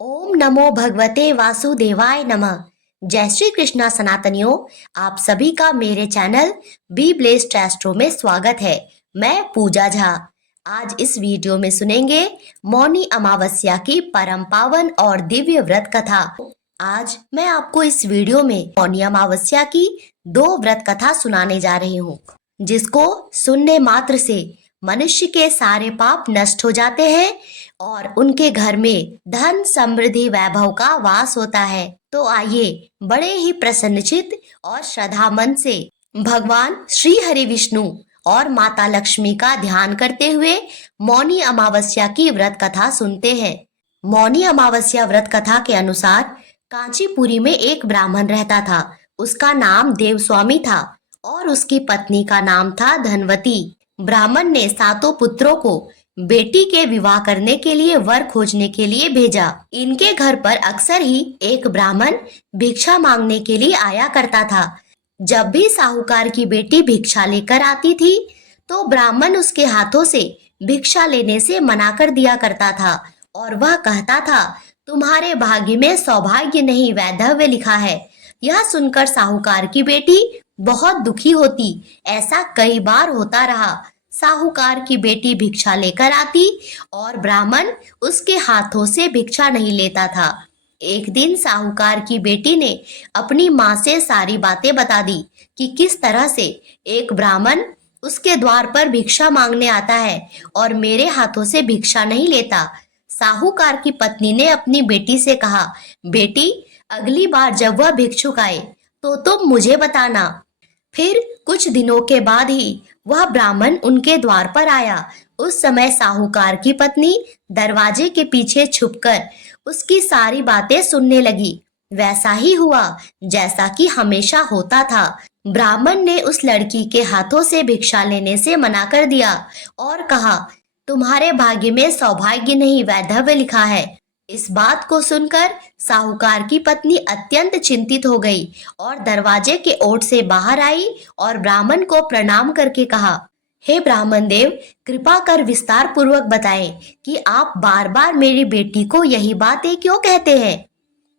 ओम नमो भगवते वासुदेवाय नमः। जय श्री कृष्णा सनातनियों, आप सभी का मेरे चैनल बी ब्लेस्ड एस्ट्रो में स्वागत है। मैं पूजा झा। आज इस वीडियो में सुनेंगे मौनी अमावस्या की परम पावन और दिव्य व्रत कथा। आज मैं आपको इस वीडियो में मौनी अमावस्या की 2 व्रत कथा सुनाने जा रही हूँ, जिसको सुनने मात्र से मनुष्य के सारे पाप नष्ट हो जाते हैं और उनके घर में धन समृद्धि वैभव का वास होता है। तो आइए बड़े ही प्रसन्नचित्त और श्रद्धा मन से भगवान श्री हरि विष्णु और माता लक्ष्मी का ध्यान करते हुए मौनी अमावस्या की व्रत कथा सुनते हैं। मौनी अमावस्या व्रत कथा के अनुसार कांचीपुरी में एक ब्राह्मण रहता था। उसका नाम देवस्वामी था और उसकी पत्नी का नाम था धनवती। ब्राह्मण ने 7 पुत्रों को बेटी के विवाह करने के लिए वर खोजने के लिए भेजा। इनके घर पर अक्सर ही एक ब्राह्मण भिक्षा मांगने के लिए आया करता था। जब भी साहूकार की बेटी भिक्षा लेकर आती थी, तो ब्राह्मण उसके हाथों से भिक्षा लेने से मना कर दिया करता था और वह कहता था, तुम्हारे भाग्य में सौभाग्य नहीं वैधव्य लिखा है। यह सुनकर साहूकार की बेटी बहुत दुखी होती। ऐसा कई बार होता रहा। साहूकार की बेटी भिक्षा लेकर आती और ब्राह्मण उसके हाथों से भिक्षा नहीं लेता था। एक दिन साहूकार की बेटी ने अपनी माँ से सारी बातें बता दी कि किस तरह से एक ब्राह्मण उसके द्वार पर भिक्षा मांगने आता है और मेरे हाथों से भिक्षा नहीं लेता। साहूकार की पत्नी ने अपनी बेटी से कहा, बेटी, अगली बार जब वह भिक्षुक आए तो तुम मुझे बताना। फिर कुछ दिनों के बाद ही वह ब्राह्मण उनके द्वार पर आया। उस समय साहूकार की पत्नी दरवाजे के पीछे छुपकर उसकी सारी बातें सुनने लगी। वैसा ही हुआ जैसा कि हमेशा होता था। ब्राह्मण ने उस लड़की के हाथों से भिक्षा लेने से मना कर दिया और कहा, तुम्हारे भाग्य में सौभाग्य नहीं वैधव्य लिखा है। इस बात को सुनकर साहूकार की पत्नी अत्यंत चिंतित हो गई और दरवाजे के ओट से बाहर आई और ब्राह्मण को प्रणाम करके कहा, हे ब्राह्मण देव, कृपा कर विस्तार पूर्वक बताएं कि आप बार बार मेरी बेटी को यही बातें क्यों कहते हैं।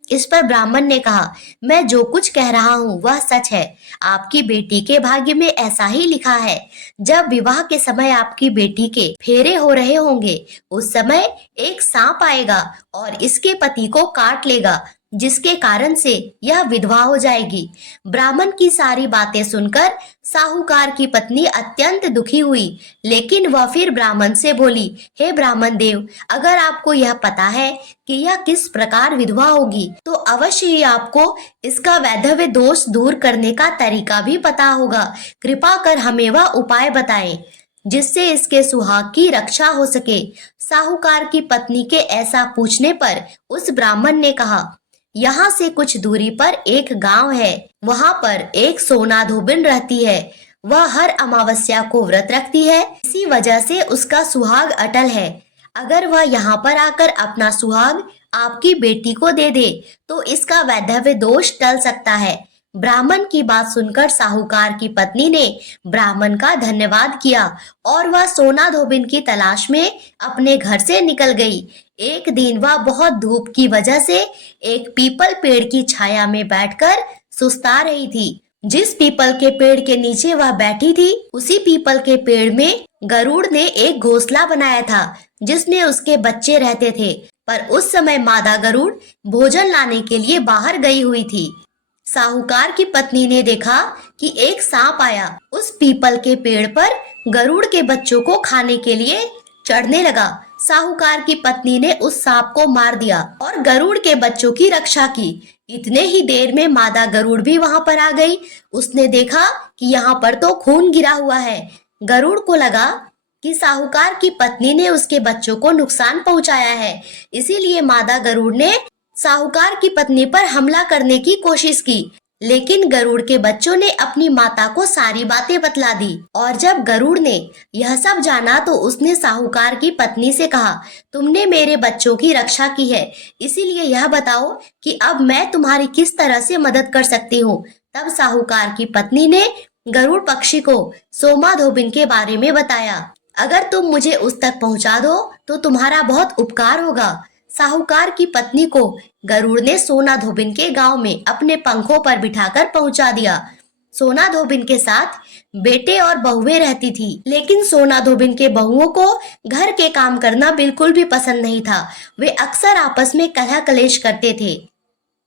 इस पर ब्राह्मण ने कहा, मैं जो कुछ कह रहा हूँ वह सच है। आपकी बेटी के भाग्य में ऐसा ही लिखा है। जब विवाह के समय आपकी बेटी के फेरे हो रहे होंगे, उस समय एक सांप आएगा और इसके पति को काट लेगा, जिसके कारण से यह विधवा हो जाएगी। ब्राह्मण की सारी बातें सुनकर साहूकार की पत्नी अत्यंत दुखी हुई, लेकिन वह फिर ब्राह्मण से बोली, हे ब्राह्मण देव, अगर आपको यह पता है कि यह किस प्रकार विधवा होगी, तो अवश्य ही आपको इसका वैधव्य दोष दूर करने का तरीका भी पता होगा। कृपा कर हमें वह उपाय बताएं जिससे इसके सुहाग की रक्षा हो सके। साहूकार की पत्नी के ऐसा पूछने पर उस ब्राह्मण ने कहा, यहाँ से कुछ दूरी पर एक गांव है। वहां पर एक सोना धोबिन रहती है। वह हर अमावस्या को व्रत रखती है। इसी वजह से उसका सुहाग अटल है। अगर वह यहाँ पर आकर अपना सुहाग आपकी बेटी को दे दे तो इसका वैधव्य दोष टल सकता है। ब्राह्मण की बात सुनकर साहूकार की पत्नी ने ब्राह्मण का धन्यवाद किया और वह सोना धोबिन की तलाश में अपने घर से निकल गई। एक दिन वह बहुत धूप की वजह से एक पीपल पेड़ की छाया में बैठकर सुस्ता रही थी। जिस पीपल के पेड़ के नीचे वह बैठी थी, उसी पीपल के पेड़ में गरुड़ ने एक घोंसला बनाया था जिसमें उसके बच्चे रहते थे। पर उस समय मादा गरुड़ भोजन लाने के लिए बाहर गई हुई थी। साहूकार की पत्नी ने देखा कि एक सांप आया, उस पीपल के पेड़ पर गरुड़ के बच्चों को खाने के लिए चढ़ने लगा। साहूकार की पत्नी ने उस सांप को मार दिया और गरुड़ के बच्चों की रक्षा की। इतने ही देर में मादा गरुड़ भी वहां पर आ गई। उसने देखा कि यहाँ पर तो खून गिरा हुआ है। गरुड़ को लगा कि साहूकार की पत्नी ने उसके बच्चों को नुकसान पहुंचाया है, इसीलिए मादा गरुड़ ने साहूकार की पत्नी पर हमला करने की कोशिश की। लेकिन गरुड़ के बच्चों ने अपनी माता को सारी बातें बतला दी और जब गरुड़ ने यह सब जाना तो उसने साहूकार की पत्नी से कहा, तुमने मेरे बच्चों की रक्षा की है, इसीलिए यह बताओ कि अब मैं तुम्हारी किस तरह से मदद कर सकती हूँ। तब साहूकार की पत्नी ने गरुड़ पक्षी को सोमा धोबिन के बारे में बताया। अगर तुम मुझे उस तक पहुँचा दो तो तुम्हारा बहुत उपकार होगा। साहूकार की पत्नी को गरुड़ ने सोना धोबिन के गांव में अपने पंखों पर बिठाकर पहुंचा दिया। सोना धोबिन के साथ बेटे और बहुएं रहती थी, लेकिन सोना धोबिन के बहुओं को घर के काम करना बिल्कुल भी पसंद नहीं था। वे अक्सर आपस में कलह कलेश करते थे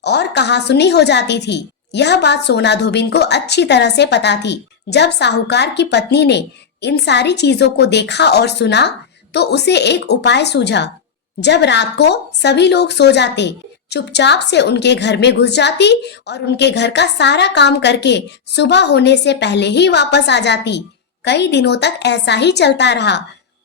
और कहासुनी हो जाती थी। यह बात सोना धोबिन को अच्छी तरह से पता थी। जब साहूकार की पत्नी ने इन सारी चीजों को देखा और सुना तो उसे एक उपाय सूझा। जब रात को सभी लोग सो जाते, चुपचाप से उनके घर में घुस जाती और उनके घर का सारा काम करके सुबह होने से पहले ही वापस आ जाती। कई दिनों तक ऐसा ही चलता रहा।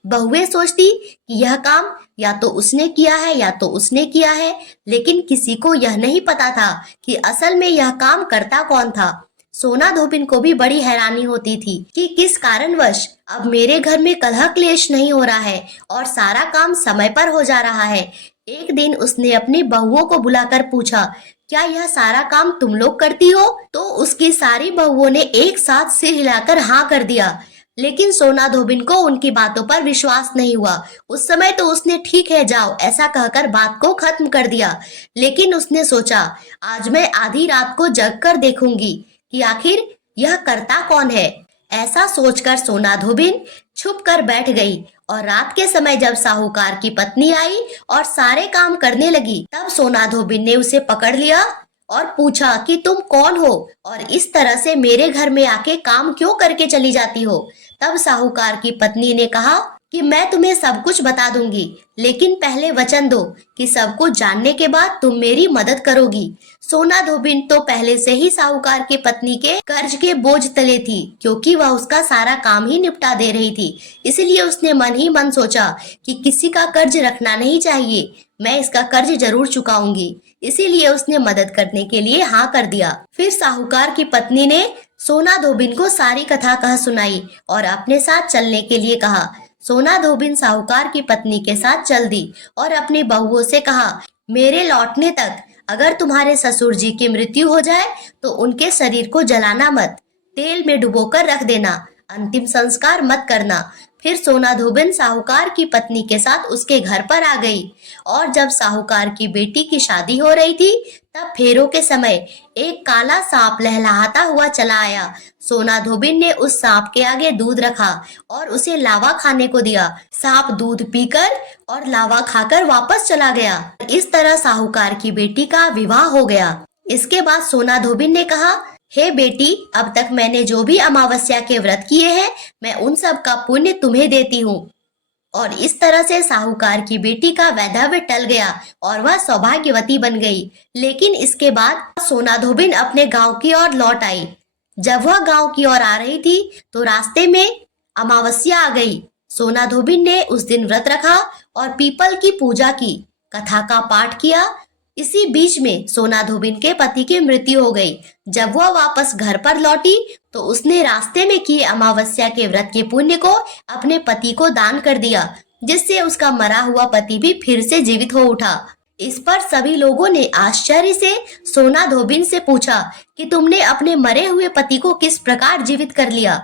बहुएं सोचती कि यह काम या तो उसने किया है या तो उसने किया है, लेकिन किसी को यह नहीं पता था कि असल में यह काम करता कौन था। सोना धोबिन को भी बड़ी हैरानी होती थी कि किस कारणवश अब मेरे घर में कलह क्लेश नहीं हो रहा है और सारा काम समय पर हो जा रहा है। एक दिन उसने अपनी बहुओं को बुलाकर पूछा, क्या यह सारा काम तुम लोग करती हो? तो उसकी सारी बहुओं ने एक साथ सिर हिलाकर हाँ कर दिया। लेकिन सोना धोबिन को उनकी बातों पर विश्वास नहीं हुआ। उस समय तो उसने ठीक है जाओ ऐसा कहकर बात को खत्म कर दिया, लेकिन उसने सोचा आज मैं आधी रात को जग कर देखूंगी कि आखिर यह करता कौन है। ऐसा सोचकर सोना धोबिन छुप कर बैठ गई और रात के समय जब साहूकार की पत्नी आई और सारे काम करने लगी, तब सोना धोबिन ने उसे पकड़ लिया और पूछा कि तुम कौन हो और इस तरह से मेरे घर में आके काम क्यों करके चली जाती हो। तब साहूकार की पत्नी ने कहा कि मैं तुम्हें सब कुछ बता दूंगी, लेकिन पहले वचन दो कि सब कुछ जानने के बाद तुम मेरी मदद करोगी। सोना धोबिन तो पहले से ही साहूकार की पत्नी के कर्ज के बोझ तले थी, क्योंकि वह उसका सारा काम ही निपटा दे रही थी। इसलिए उसने मन ही मन सोचा कि किसी का कर्ज रखना नहीं चाहिए, मैं इसका कर्ज जरूर चुकाऊंगी। इसीलिए उसने मदद करने के लिए हाँ कर दिया। फिर साहूकार की पत्नी ने सोना धोबिन को सारी कथा कह सुनाई और अपने साथ चलने के लिए कहा। सोना धोबिन साहूकार की पत्नी के साथ चल दी और अपनी बहुओं से कहा, मेरे लौटने तक अगर तुम्हारे ससुर जी की मृत्यु हो जाए तो उनके शरीर को जलाना मत, तेल में डुबोकर रख देना, अंतिम संस्कार मत करना। फिर सोना धोबिन साहूकार की पत्नी के साथ उसके घर पर आ गई और जब साहूकार की बेटी की शादी हो रही थी तब फेरों के समय एक काला सांप लहलहाता हुआ चला आया। सोना धोबिन ने उस सांप के आगे दूध रखा और उसे लावा खाने को दिया। सांप दूध पीकर और लावा खाकर वापस चला गया। इस तरह साहूकार की बेटी का विवाह हो गया। इसके बाद सोना धोबिन ने कहा, हे बेटी, अब तक मैंने जो भी अमावस्या के व्रत किए हैं मैं उन सब का पुण्य तुम्हें देती हूँ। और इस तरह से साहूकार की बेटी का वैधव्य टल गया और वह सौभाग्यवती बन गई। लेकिन इसके बाद सोना धोबिन अपने गांव की ओर लौट आई। जब वह गांव की ओर आ रही थी तो रास्ते में अमावस्या आ गई। सोना धोबिन ने उस दिन व्रत रखा और पीपल की पूजा की, कथा का पाठ किया। इसी बीच में सोना धोबिन के पति की मृत्यु हो गई। जब वह वापस घर पर लौटी तो उसने रास्ते में किए अमावस्या के व्रत के पुण्य को अपने पति को दान कर दिया, जिससे उसका मरा हुआ पति भी फिर से जीवित हो उठा। इस पर सभी लोगों ने आश्चर्य से सोना धोबिन से पूछा कि तुमने अपने मरे हुए पति को किस प्रकार जीवित कर लिया।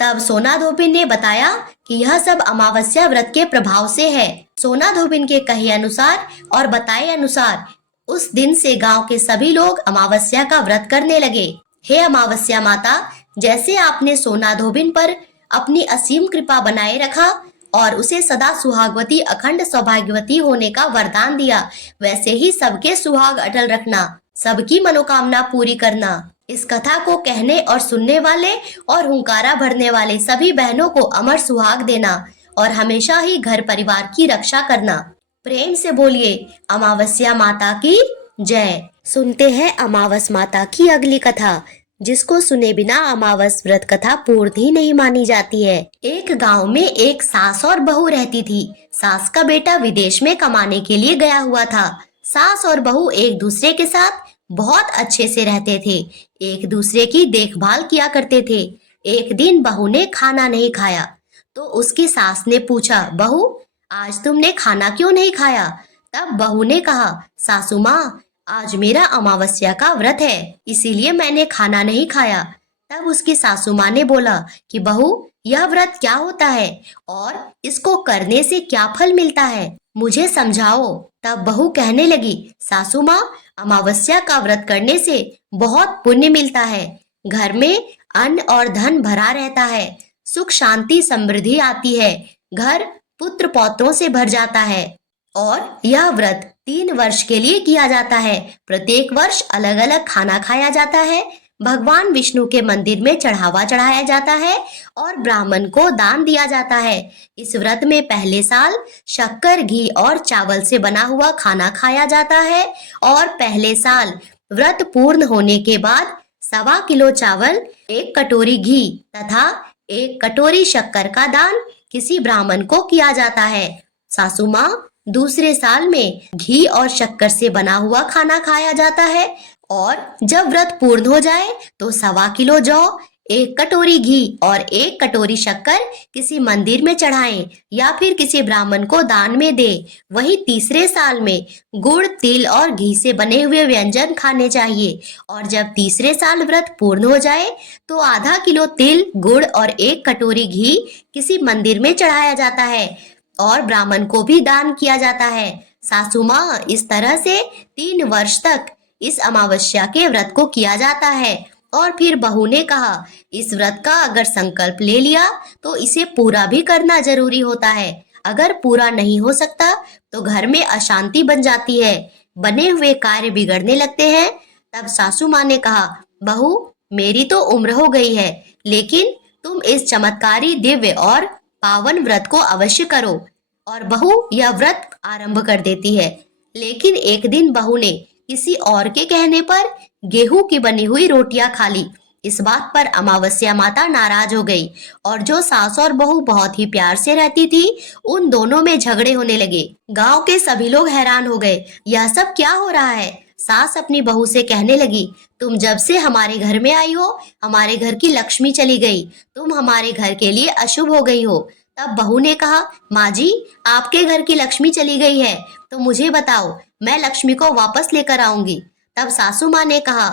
तब सोना धोबिन ने बताया कि यह सब अमावस्या व्रत के प्रभाव से है। सोना धोबिन के कहे अनुसार और बताए अनुसार उस दिन से गांव के सभी लोग अमावस्या का व्रत करने लगे। हे अमावस्या माता, जैसे आपने सोना धोबिन पर अपनी असीम कृपा बनाए रखा और उसे सदा सुहागवती अखंड सौभाग्यवती होने का वरदान दिया, वैसे ही सबके सुहाग अटल रखना, सबकी मनोकामना पूरी करना। इस कथा को कहने और सुनने वाले और हुंकारा भरने वाले सभी बहनों को अमर सुहाग देना और हमेशा ही घर परिवार की रक्षा करना। प्रेम से बोलिए अमावस्या माता की जय। सुनते हैं अमावस माता की अगली कथा, जिसको सुने बिना अमावस व्रत कथा पूर्ण ही नहीं मानी जाती है। एक गांव में एक सास और बहू रहती थी। सास का बेटा विदेश में कमाने के लिए गया हुआ था। सास और बहू एक दूसरे के साथ बहुत अच्छे से रहते थे, एक दूसरे की देखभाल किया करते थे। एक दिन बहू ने खाना नहीं खाया तो उसकी सास ने पूछा, बहू आज तुमने खाना क्यों नहीं खाया? तब बहू ने कहा, सासू माँ, आज मेरा अमावस्या का व्रत है, इसीलिए मैंने खाना नहीं खाया। तब उसकी सासू माँ ने बोला कि बहू, यह व्रत क्या होता है और इसको करने से क्या फल मिलता है? मुझे समझाओ। तब बहू कहने लगी, सासू माँ, अमावस्या का व्रत करने से बहुत पुण्य मिलता है। घर में अन्न और धन भरा रहता है, सुख शांति समृद्धि आती है, घर पुत्र पौत्रों से भर जाता है। और यह व्रत 3 वर्ष के लिए किया जाता है। प्रत्येक वर्ष अलग अलग खाना खाया जाता है, भगवान विष्णु के मंदिर में चढ़ावा चढ़ाया जाता है और ब्राह्मण को दान दिया जाता है। इस व्रत में पहले साल शक्कर, घी और चावल से बना हुआ खाना खाया जाता है और पहले साल व्रत पूर्ण होने के बाद 1.25 किलो चावल, 1 कटोरी घी तथा 1 कटोरी शक्कर का दान किसी ब्राह्मण को किया जाता है। सासू माँ, दूसरे साल में घी और शक्कर से बना हुआ खाना खाया जाता है और जब व्रत पूर्ण हो जाए तो 1.25 किलो जौ, 1 कटोरी घी और 1 कटोरी शक्कर किसी मंदिर में चढ़ाएं या फिर किसी ब्राह्मण को दान में दे। वही तीसरे साल में गुड़, तिल और घी से बने हुए व्यंजन खाने चाहिए और जब तीसरे साल व्रत पूर्ण हो जाए तो ½ किलो तिल, गुड़ और 1 कटोरी घी किसी मंदिर में चढ़ाया जाता है और ब्राह्मण को भी दान किया जाता है। सासू माँ, इस तरह से 3 वर्ष तक इस अमावस्या के व्रत को किया जाता है। और फिर बहू ने कहा, इस व्रत का अगर संकल्प ले लिया तो इसे पूरा भी करना जरूरी होता है। अगर पूरा नहीं हो सकता तो घर में अशांति बन जाती है, बने हुए कार्य बिगड़ने लगते हैं। तब सासू माँ ने कहा, बहू, मेरी तो उम्र हो गई है, लेकिन तुम इस चमत्कारी, दिव्य और पावन व्रत को अवश्य करो। और बहू यह व्रत आरंभ कर देती है। लेकिन एक दिन बहू ने किसी और के कहने पर गेहूं की बनी हुई रोटियां खा ली। इस बात पर अमावस्या माता नाराज हो गई और जो सास और बहू बहुत ही प्यार से रहती थी, उन दोनों में झगड़े होने लगे। गांव के सभी लोग हैरान हो गए, यह सब क्या हो रहा है। सास अपनी बहू से कहने लगी, तुम जब से हमारे घर में आई हो, हमारे घर की लक्ष्मी चली गई, तुम हमारे घर के लिए अशुभ हो गई हो। तब बहू ने कहा, माँ जी, आपके घर की लक्ष्मी चली गई है तो मुझे बताओ, मैं लक्ष्मी को वापस लेकर आऊंगी। तब सासू माँ ने कहा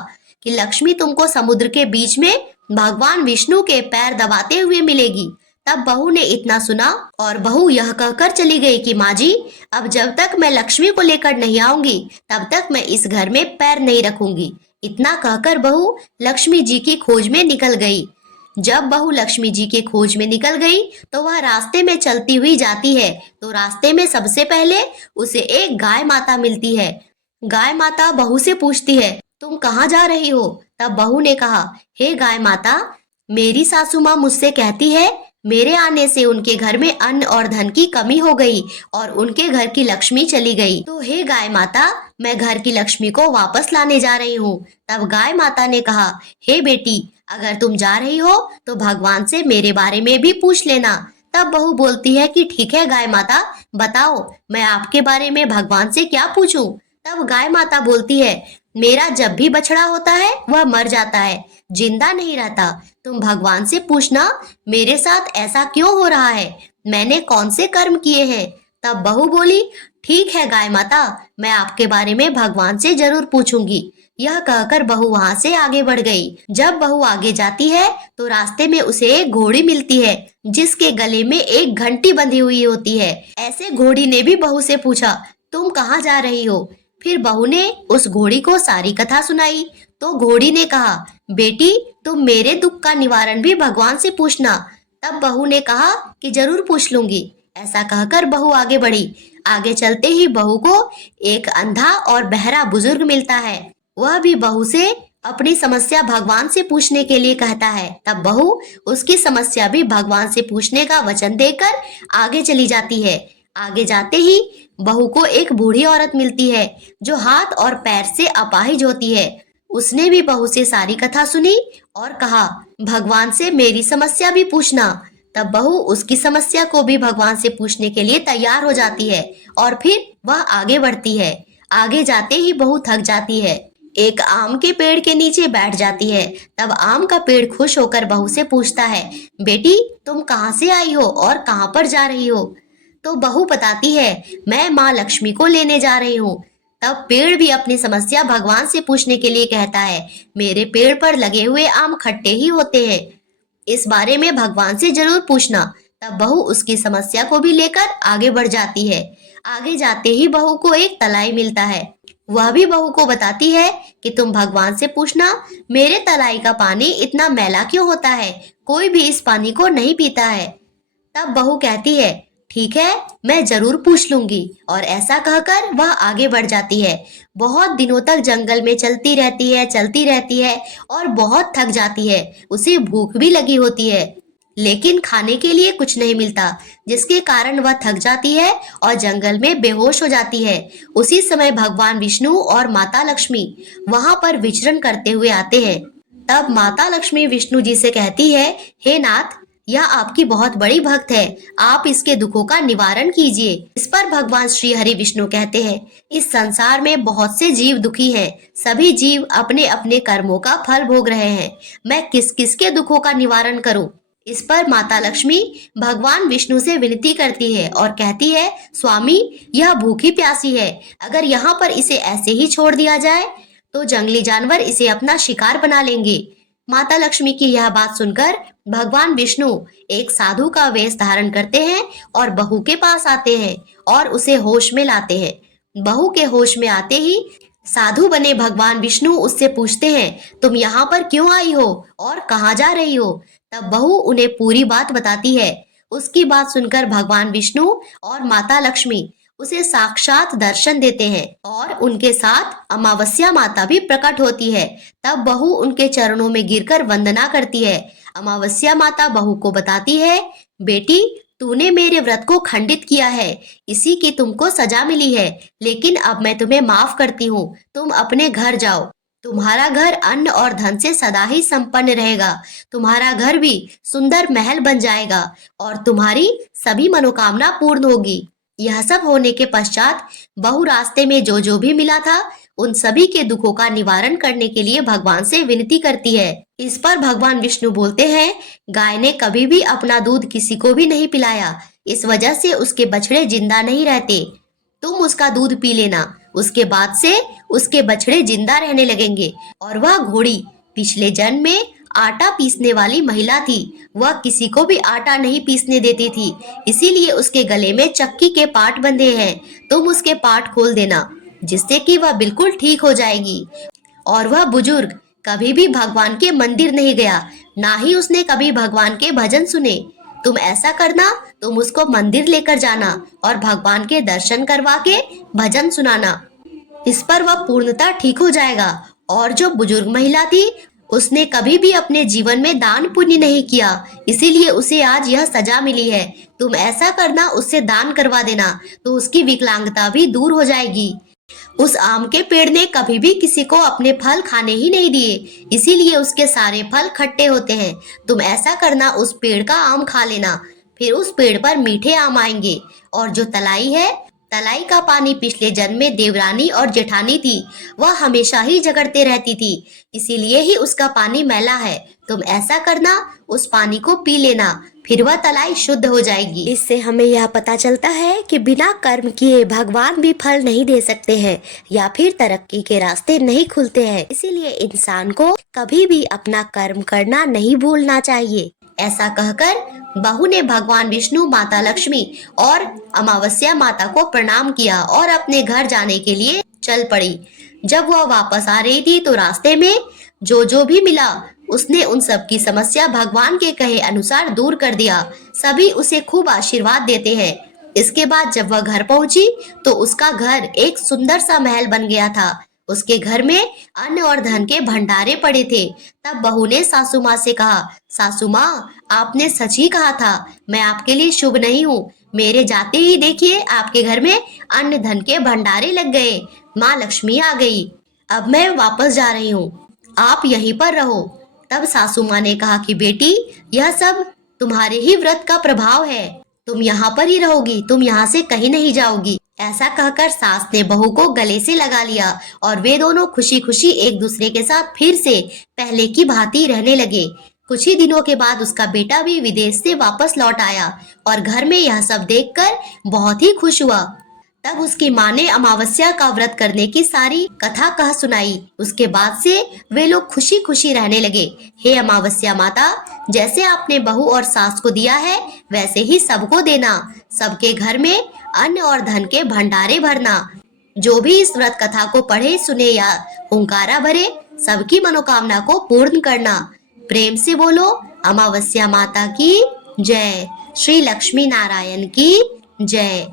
कि लक्ष्मी तुमको समुद्र के बीच में भगवान विष्णु के पैर दबाते हुए मिलेगी। तब बहू ने इतना सुना और बहू यह कहकर चली गई कि माँ जी, अब जब तक मैं लक्ष्मी को लेकर नहीं आऊंगी तब तक मैं इस घर में पैर नहीं रखूंगी। इतना कहकर बहू लक्ष्मी जी की खोज में निकल गई। जब बहू लक्ष्मी जी के खोज में निकल गई तो वह रास्ते में चलती हुई जाती है तो रास्ते में सबसे पहले उसे एक गाय माता मिलती है। गाय माता बहू से पूछती है, तुम कहाँ जा रही हो। तब बहू ने कहा, हे गाय माता, मेरी सासू माँ मुझसे कहती है मेरे आने से उनके घर में अन्न और धन की कमी हो गई और उनके घर की लक्ष्मी चली गई, तो हे गाय माता, मैं घर की लक्ष्मी को वापस लाने जा रही हूँ। तब गाय माता ने कहा, हे बेटी, अगर तुम जा रही हो तो भगवान से मेरे बारे में भी पूछ लेना। तब बहू बोलती है कि ठीक है गाय माता, बताओ मैं आपके बारे में भगवान से क्या पूछूं। तब गाय माता बोलती है, मेरा जब भी बछड़ा होता है वह मर जाता है, जिंदा नहीं रहता। तुम भगवान से पूछना मेरे साथ ऐसा क्यों हो रहा है, मैंने कौन से कर्म किए हैं। तब बहू बोली, ठीक है गाय माता, मैं आपके बारे में भगवान से जरूर पूछूंगी। यह कहकर बहू वहां से आगे बढ़ गई। जब बहू आगे जाती है तो रास्ते में उसे एक घोड़ी मिलती है जिसके गले में एक घंटी बंधी हुई होती है। ऐसे घोड़ी ने भी बहू से पूछा, तुम कहाँ जा रही हो। फिर बहू ने उस घोड़ी को सारी कथा सुनाई तो घोड़ी ने कहा, बेटी, तुम मेरे दुख का निवारण भी भगवान से पूछना। तब बहू ने कहा कि जरूर पूछ लूंगी। ऐसा कहकर बहू आगे बढ़ी। आगे चलते ही बहू को एक अंधा और बहरा बुजुर्ग मिलता है। वह भी बहू से अपनी समस्या भगवान से पूछने के लिए कहता है। तब बहू उसकी समस्या भी भगवान से पूछने का वचन देकर आगे चली जाती है। आगे जाते ही बहू को एक बूढ़ी औरत मिलती है जो हाथ और पैर से अपाहिज होती है। उसने भी बहू से सारी कथा सुनी और कहा, भगवान से मेरी समस्या भी पूछना। तब बहू उसकी समस्या को भी भगवान से पूछने के लिए तैयार हो जाती है और फिर वह आगे बढ़ती है। आगे जाते ही बहू थक जाती है, एक आम के पेड़ के नीचे बैठ जाती है। तब आम का पेड़ खुश होकर बहू से पूछता है, बेटी, तुम कहाँ से आई हो और कहाँ पर जा रही हो। तो बहू बताती है, मैं माँ लक्ष्मी को लेने जा रही हूँ। तब पेड़ भी अपनी समस्या भगवान से पूछने के लिए कहता है, मेरे पेड़ पर लगे हुए आम खट्टे ही होते हैं, इस बारे में भगवान से जरूर पूछना। तब बहू उसकी समस्या को भी लेकर आगे बढ़ जाती है। आगे जाते ही बहू को एक तलाई मिलता है। वह भी बहू को बताती है कि तुम भगवान से पूछना, मेरे तलाई का पानी इतना मैला क्यों होता है, कोई भी इस पानी को नहीं पीता है। तब बहू कहती है, ठीक है, मैं जरूर पूछ लूंगी। और ऐसा कहकर वह आगे बढ़ जाती है। बहुत दिनों तक जंगल में चलती रहती है और बहुत थक जाती है। उसे भूख भी लगी होती है, लेकिन खाने के लिए कुछ नहीं मिलता, जिसके कारण वह थक जाती है और जंगल में बेहोश हो जाती है। उसी समय भगवान विष्णु और माता लक्ष्मी वहां पर विचरण करते हुए आते हैं। तब माता लक्ष्मी विष्णु जी से कहती है, हे नाथ, यह आपकी बहुत बड़ी भक्त है, आप इसके दुखों का निवारण कीजिए। इस पर भगवान श्री हरि विष्णु कहते हैं, इस संसार में बहुत से जीव दुखी हैं, सभी जीव अपने अपने कर्मों का फल भोग रहे हैं, मैं किस किस के दुखों का निवारण करूं। इस पर माता लक्ष्मी भगवान विष्णु से विनती करती है और कहती है, स्वामी, यह भूखी प्यासी है, अगर यहाँ पर इसे ऐसे ही छोड़ दिया जाए तो जंगली जानवर इसे अपना शिकार बना लेंगे। माता लक्ष्मी की यह बात सुनकर भगवान विष्णु एक साधु का वेश धारण करते हैं और बहू के पास आते हैं और उसे होश में लाते हैं। बहू के होश में आते ही साधु बने भगवान विष्णु उससे पूछते हैं, तुम यहाँ पर क्यों आई हो और कहाँ जा रही हो। तब बहू उन्हें पूरी बात बताती है। उसकी बात सुनकर भगवान विष्णु और माता लक्ष्मी उसे साक्षात दर्शन देते हैं और उनके साथ अमावस्या माता भी प्रकट होती है। तब बहू उनके चरणों में गिरकर वंदना करती है। अमावस्या माता बहू को बताती है, बेटी, तूने मेरे व्रत को खंडित किया है, इसी की तुमको सजा मिली है, लेकिन अब मैं तुम्हें माफ करती हूँ, तुम अपने घर जाओ। तुम्हारा घर अन्न और धन से सदा ही संपन्न रहेगा, तुम्हारा घर भी सुंदर महल बन जाएगा और तुम्हारी सभी मनोकामना पूर्ण होगी। यह सब होने के पश्चात बहू रास्ते में जो भी मिला था उन सभी के दुखों का निवारण करने के लिए भगवान से विनती करती है। इस पर भगवान विष्णु बोलते हैं, गाय ने कभी भी अपना दूध किसी को भी नहीं पिलाया, इस वजह से उसके बछड़े जिंदा नहीं रहते, तुम उसका दूध पी लेना, उसके बाद से उसके बछड़े जिंदा रहने लगेंगे। और वह घोड़ी पिछले जन्म में आटा पीसने वाली महिला थी, वह किसी को भी आटा नहीं पीसने देती थी, इसीलिए उसके गले में चक्की के पाट बंधे हैं, तुम उसके पाट खोल देना, जिससे कि वह बिल्कुल ठीक हो जाएगी। और वह बुजुर्ग कभी भी भगवान के मंदिर नहीं गया, ना ही उसने कभी भगवान के भजन सुने। तुम ऐसा करना, तुम उसको मंदिर लेकर जाना और भगवान के दर्शन करवा के भजन सुनाना, इस पर वह पूर्णतः ठीक हो जाएगा। और जो बुजुर्ग महिला थी उसने कभी भी अपने जीवन में दान पुण्य नहीं किया, इसीलिए उसे आज यह सजा मिली है। तुम ऐसा करना, उससे दान करवा देना, तो उसकी विकलांगता भी दूर हो जाएगी। उस आम के पेड़ ने कभी भी किसी को अपने फल खाने ही नहीं दिए, इसीलिए उसके सारे फल खट्टे होते हैं। तुम ऐसा करना, उस पेड़ का आम खा लेना, फिर उस पेड़ पर मीठे आम आएंगे। और जो तलाई है, तलाई का पानी पिछले जन्म में देवरानी और जेठानी थी, वह हमेशा ही झगड़ते रहती थी, इसीलिए ही उसका पानी मैला है। तुम ऐसा करना, उस पानी को पी लेना, फिर वह तलाई शुद्ध हो जाएगी। इससे हमें यह पता चलता है कि बिना कर्म किए भगवान भी फल नहीं दे सकते हैं या फिर तरक्की के रास्ते नहीं खुलते हैं, इसीलिए इंसान को कभी भी अपना कर्म करना नहीं भूलना चाहिए। ऐसा कहकर बहू ने भगवान विष्णु, माता लक्ष्मी और अमावस्या माता को प्रणाम किया और अपने घर जाने के लिए चल पड़ी। जब वह वापस आ रही थी तो रास्ते में जो भी मिला उसने उन सब की समस्या भगवान के कहे अनुसार दूर कर दिया। सभी उसे खूब आशीर्वाद देते हैं। इसके बाद जब वह घर पहुंची तो उसका घर एक सुंदर सा महल बन गया था। उसके घर में अन्न और धन के भंडारे पड़े थे। तब बहू ने सासू माँ से कहा, सासू माँ, आपने सच ही कहा था, मैं आपके लिए शुभ नहीं हूँ। मेरे जाते ही देखिए आपके घर में अन्न धन के भंडारे लग गए, माँ लक्ष्मी आ गई। अब मैं वापस जा रही हूँ, आप यहीं पर रहो। तब सासू माँ ने कहा कि बेटी, यह सब तुम्हारे ही व्रत का प्रभाव है, तुम यहाँ पर ही रहोगी, तुम यहाँ से कहीं नहीं जाओगी। ऐसा कहकर सास ने बहू को गले से लगा लिया और वे दोनों खुशी खुशी एक दूसरे के साथ फिर से पहले की भांति रहने लगे। कुछ ही दिनों के बाद उसका बेटा भी विदेश से वापस लौट आया और घर में यह सब देखकर बहुत ही खुश हुआ। तब उसकी माँ ने अमावस्या का व्रत करने की सारी कथा कह सुनाई। उसके बाद से वे लोग खुशी खुशी रहने लगे। हे अमावस्या माता, जैसे आपने बहू और सास को दिया है वैसे ही सबको देना। सबके घर में अन्न और धन के भंडारे भरना। जो भी इस व्रत कथा को पढ़े सुने या हुंकारा भरे सबकी मनोकामना को पूर्ण करना। प्रेम से बोलो अमावस्या माता की जय। श्री लक्ष्मी नारायण की जय।